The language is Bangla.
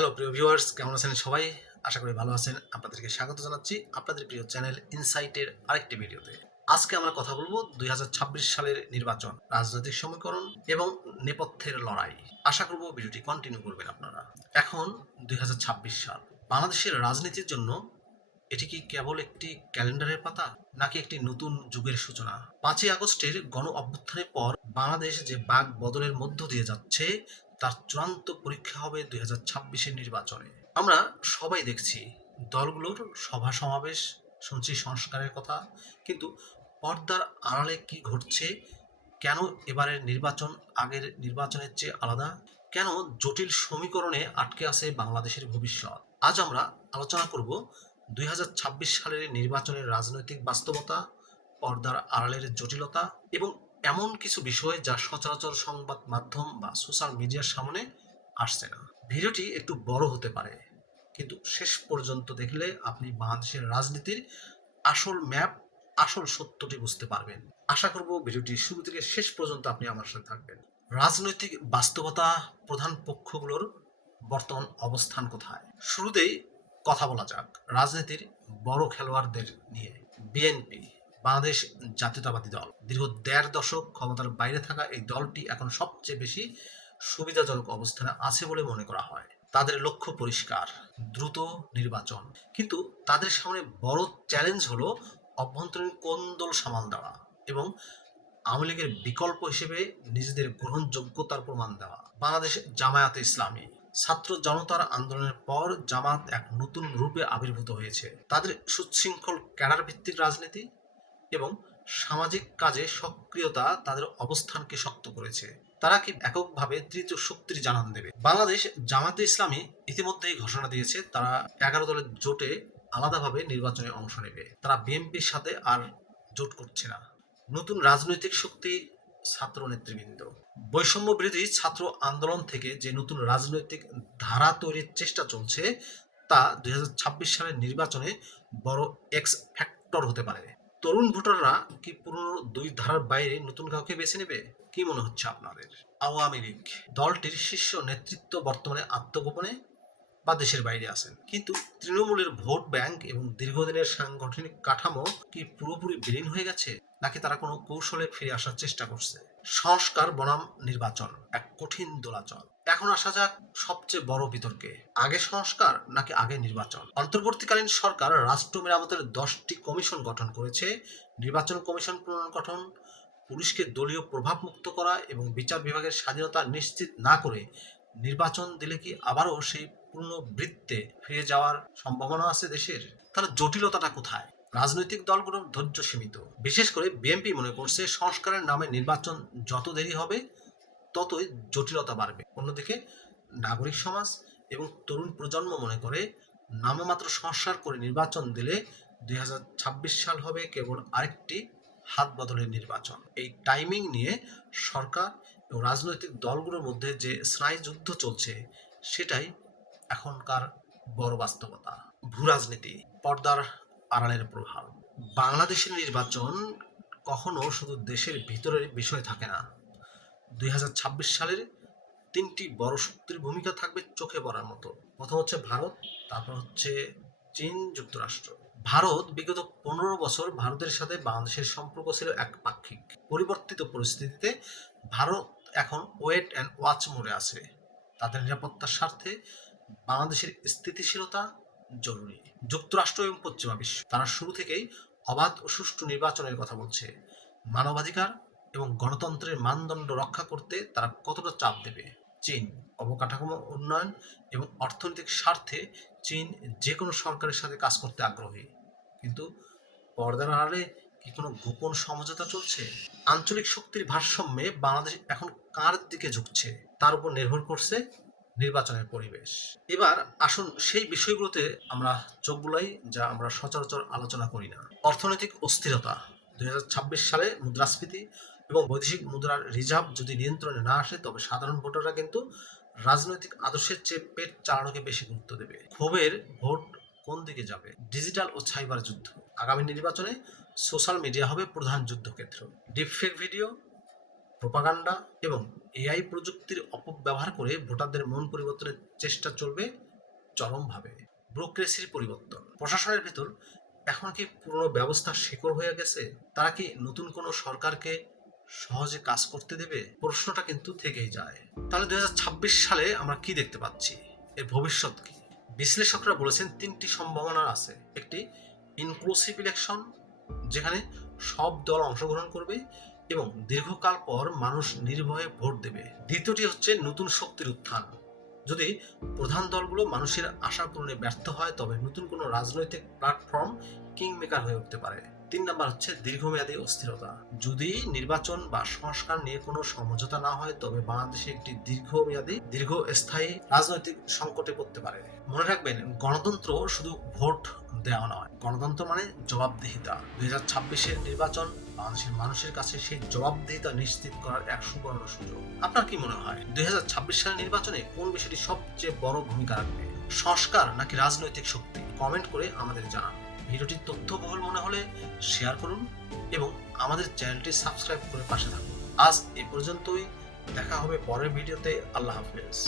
হ্যালো প্রিয় ভিউয়ার্স, কেমন আছেন সবাই? আশা করি ভালো আছেন। আপনাদেরকে স্বাগত জানাচ্ছি আপনাদের প্রিয় চ্যানেল ইনসাইটের আরেকটি ভিডিওতে। আজকে আমরা কথা বলবো ২০২৬ সালের নির্বাচন, রাজনৈতিক সমীকরণ এবং নেপথ্যের লড়াই। আশা করব ভিডিওটি কন্টিনিউ করবেন আপনারা। এখন ২০২৬ সাল। বাংলাদেশের রাজনীতির জন্য এটি কি কেবল একটি ক্যালেন্ডারের পাতা, নাকি একটি নতুন যুগের সূচনা? ৫ই আগস্টের গণ অভ্যুত্থানের পর বাংলাদেশ যে বাক বদলের মধ্য দিয়ে যাচ্ছে, তার চূড়ান্ত পরীক্ষা হবে ২০২৬-এর নির্বাচনে। আমরা সবাই দেখছি দলগুলোর সভা সমাবেশ, শুনছি সংস্কারের কথা, কিন্তু পর্দার আড়ালে কি ঘটছে? কেন এবারের নির্বাচন আগের নির্বাচনের চেয়ে আলাদা? কেন জটিল সমীকরণে আটকে আছে বাংলাদেশের ভবিষ্যৎ? আজ আমরা আলোচনা করব ২০২৬ সালের নির্বাচনের রাজনৈতিক বাস্তবতা, পর্দার আড়ালের জটিলতা এবং এমন কিছু বিষয় যা সচরাচর সংবাদ মাধ্যম বা সোশ্যাল মিডিয়ার সামনে আসছে না। ভিডিওটি একটু বড় হতে পারে, কিন্তু শেষ পর্যন্ত দেখলে আপনি বাংলাদেশের রাজনীতির আসল ম্যাপ, আসল সত্যটি বুঝতে পারবেন। আশা করব ভিডিওটি শুরু থেকে শেষ পর্যন্ত আপনি আমার সাথে থাকবেন। রাজনৈতিক বাস্তবতা, প্রধান পক্ষগুলোর বর্তমান অবস্থান কোথায়? শুরুতেই কথা বলা যাক রাজনীতির বড় খেলোয়াড়দের নিয়ে। বিএনপি, বাংলাদেশ জাতীয়তাবাদী দল, দীর্ঘ ১.৫ দশক ক্ষমতার বাইরে থাকা এই দলটি এখন সবচেয়ে বেশি সুবিধাজনক অবস্থানে আছে বলে মনে করা হয়। তাদের লক্ষ্য পরিষ্কার, দ্রুত নির্বাচন। কিন্তু তাদের সামনে বড় চ্যালেঞ্জ হলো অভ্যন্তরীণ কোন্দল সামাল দেওয়া এবং আওয়ামী লীগের বিকল্প হিসেবে নিজেদের গ্রহণযোগ্যতার প্রমাণ দেওয়া। বাংলাদেশ জামায়াতে ইসলামী, ছাত্র জনতার আন্দোলনের পর জামাত এক নতুন রূপে আবির্ভূত হয়েছে। তাদের সুশৃঙ্খল ক্যাডার ভিত্তিক রাজনীতি এবং সামাজিক কাজে সক্রিয়তা তাদের অবস্থানকে শক্ত করেছে। তারা কি এককভাবে তৃতীয় শক্তির জানান দেবে? বাংলাদেশ জামায়াতে ইসলামী ইতিমধ্যেই ঘোষণা দিয়েছে তারা ১১ দলের জোটে আলাদাভাবে নির্বাচনে অংশ নেবে। তারা বিএনপির সাথে আর জোট করছে না। নতুন রাজনৈতিক শক্তি, ছাত্র নেতৃবৃন্দ। বৈষম্য বিরোধী ছাত্র আন্দোলন থেকে যে নতুন রাজনৈতিক ধারা তৈরির চেষ্টা চলছে, তা ২০২৬ সালের নির্বাচনে বড় এক্স ফ্যাক্টর হতে পারে। তরুণ ভোটাররা কি পুরনো দুই ধারার বাইরে নতুন কাউকে বেছে নেবে? কি মনে হচ্ছে আপনাদের? আওয়ামী লীগ দলটির শীর্ষ নেতৃত্ব বর্তমানে আত্মগোপনে বা দেশের বাইরে আছেন, কিন্তু তৃণমূলের ভোট ব্যাংক এবং দীর্ঘদিনের সাংগঠনিক কাঠামো কি পুরোপুরি বিলীন হয়ে গেছে, নাকি তারা কোনো কৌশলে ফিরে আসার চেষ্টা করছে? সংস্কার বনাম নির্বাচন এক কঠিন দোলাচল। এখন আসা যাক সবচেয়ে বড় বিতর্কে, আগে সংস্কার নাকি আগে নির্বাচন? অন্তর্বর্তীকালীন সরকার রাষ্ট্র মেরামতের ১০টি কমিশন গঠন করেছে। নির্বাচন কমিশন পুনর্গঠন, পুলিশকে দলীয় প্রভাব মুক্ত করা এবং বিচার বিভাগের স্বাধীনতা নিশ্চিত না করে নির্বাচন দিলে কি আবারও সেই পুনর্বৃত্তে ফিরে যাওয়ার সম্ভাবনা আছে দেশের? তাহলে জটিলতাটা কোথায়? রাজনৈতিক দলগুলোর ধৈর্য সীমিত। বিশেষ করে বিএনপি মনে করছে সংস্কারের নামে নির্বাচন যত দেরি হবে ততই জটিলতা বাড়বে। অন্যদিকে নাগরিক সমাজ এবং তরুণ প্রজন্ম মনে করে নামমাত্র সংস্কার করে নির্বাচন দিলে ২০২৬ সাল হবে কেবল আরেকটি হাত বদলের নির্বাচন। এই টাইমিং নিয়ে সরকার এবং রাজনৈতিক দলগুলোর মধ্যে যে স্নায়ুযুদ্ধ চলছে, সেটাই এখনকার বড় বাস্তবতা। ভূ রাজনীতি, পর্দার আড়ালের প্রভাব। বাংলাদেশের নির্বাচন কখনো শুধু দেশের ভিতরের বিষয় থাকে না। ২০২৬ সালের ৩টি বড় শক্তির ভূমিকা থাকবে চোখে পড়ার মতো। প্রথম হচ্ছে ভারত, তারপর হচ্ছে চীন, যুক্তরাষ্ট্র। ভারত বিগত ১৫ বছর ভারতের সাথে বাংলাদেশের সম্পর্ক ছিল একপাক্ষিক। পরিবর্তিত পরিস্থিতিতে ভারত এখন ওয়েট অ্যান্ড ওয়াচ মোডে আছে। তাদের নিরাপত্তার স্বার্থে বাংলাদেশের স্থিতিশীলতা জরুরি। যুক্তরাষ্ট্র এবং পশ্চিমা বিশ্ব, তারা শুরু থেকেই অবাধ ও সুষ্ঠু নির্বাচনের কথা বলছে। মানবাধিকার এবং গণতন্ত্রের মানদণ্ড রক্ষা করতে তারা কতটা চাপ দেবে? চীন, অবকাঠামো উন্নয়ন এবং অর্থনৈতিক স্বার্থে চীন যে কোনো সরকারের সাথে কাজ করতে আগ্রহী, কিন্তু পর্দার আড়ালে কি কোনো গোপন সমঝোতা চলছে? আঞ্চলিক শক্তির ভারসাম্যে বাংলাদেশ এখন কার দিকে ঝুঁকছে, তার উপর নির্ভর করছে নির্বাচনের পরিবেশ। এবার আসুন সেই বিষয়গুলোতে আমরা চোখ বুলাই যা আমরা সচরাচর আলোচনা করি না। অর্থনৈতিক অস্থিরতা। ২০২৬ সালে মুদ্রাস্ফীতি এবং বৈদেশিক মুদ্রার রিজার্ভ যদি নিয়ন্ত্রণে না আসে, তবে সাধারণ ভোটাররা কিন্তু রাজনৈতিক আদর্শের চেয়ে পেট চালানোকে বেশি গুরুত্ব দেবে। ক্ষোভের ভোট কোন দিকে যাবে? ডিজিটাল ও সাইবার যুদ্ধ। আগামী নির্বাচনে সোশ্যাল মিডিয়া হবে প্রধান যুদ্ধক্ষেত্র। ডিপফেক ভিডিও, প্রোপাগান্ডা এবং এআই প্রযুক্তির অপব্যবহার করে ভোটারদের মন পরিবর্তনের চেষ্টা চলবে চরমভাবে। ব্যুরোক্রেসির পরিবর্তন, প্রশাসনের ভেতর এখন কি পুরনো ব্যবস্থা শেকড় হয়ে গেছে? তারা কি নতুন কোনো সরকারকে সহজে কাজ করতে দেবে? প্রশ্নটা কিন্তু থেকেই যায়। তাহলে 2026 সালে আমরা কি দেখতে পাচ্ছি, এর ভবিষ্যৎ কি? বিশ্লেষকরা বলেছেন তিনটি সম্ভাবনা আছে। একটি, ইনক্লুসিভ ইলেকশন, যেখানে সব দল অংশগ্রহণ করবে এবং দীর্ঘকাল পর মানুষ নির্ভয়ে ভোট দেবে। দ্বিতীয়টি হচ্ছে নতুন শক্তির উত্থান। যদি প্রধান দলগুলো মানুষের আশা পূরণে ব্যর্থ হয়, তবে নতুন কোনো রাজনৈতিক প্ল্যাটফর্ম কিং মেকার হয়ে উঠতে পারে। 3 নাম্বার হচ্ছে দীর্ঘমেয়াদী অস্থিরতা। যদি নির্বাচন বা সংস্কার নিয়ে কোনো সমঝোতা না হয়, তবে বাংলাদেশে একটি দীর্ঘস্থায়ী রাজনৈতিক সংকটে পড়তে পারে। মনে রাখবেন, গণতন্ত্র শুধু ভোট দেওয়া নয়, গণতন্ত্র মানে জবাবদিহিতা। 2026-এর নির্বাচন বাংলাদেশের মানুষের কাছে সেই জবাবদিহিতা নিশ্চিত করার এক সুবর্ণ সুযোগ। আপনার কি মনে হয় 2026 সালের নির্বাচনে কোন বিষয়টি সবচেয়ে বড় ভূমিকা রাখবে? সংস্কার নাকি রাজনৈতিক শক্তি? কমেন্ট করে আমাদের জানান। ভিডিওটি তথ্যবহুল মনে হলে শেয়ার করুন এবং আমাদের চ্যানেলটি সাবস্ক্রাইব করে পাশে থাকুন। আজ এ পর্যন্তই, দেখা হবে পরের ভিডিওতে। আল্লাহ হাফেজ।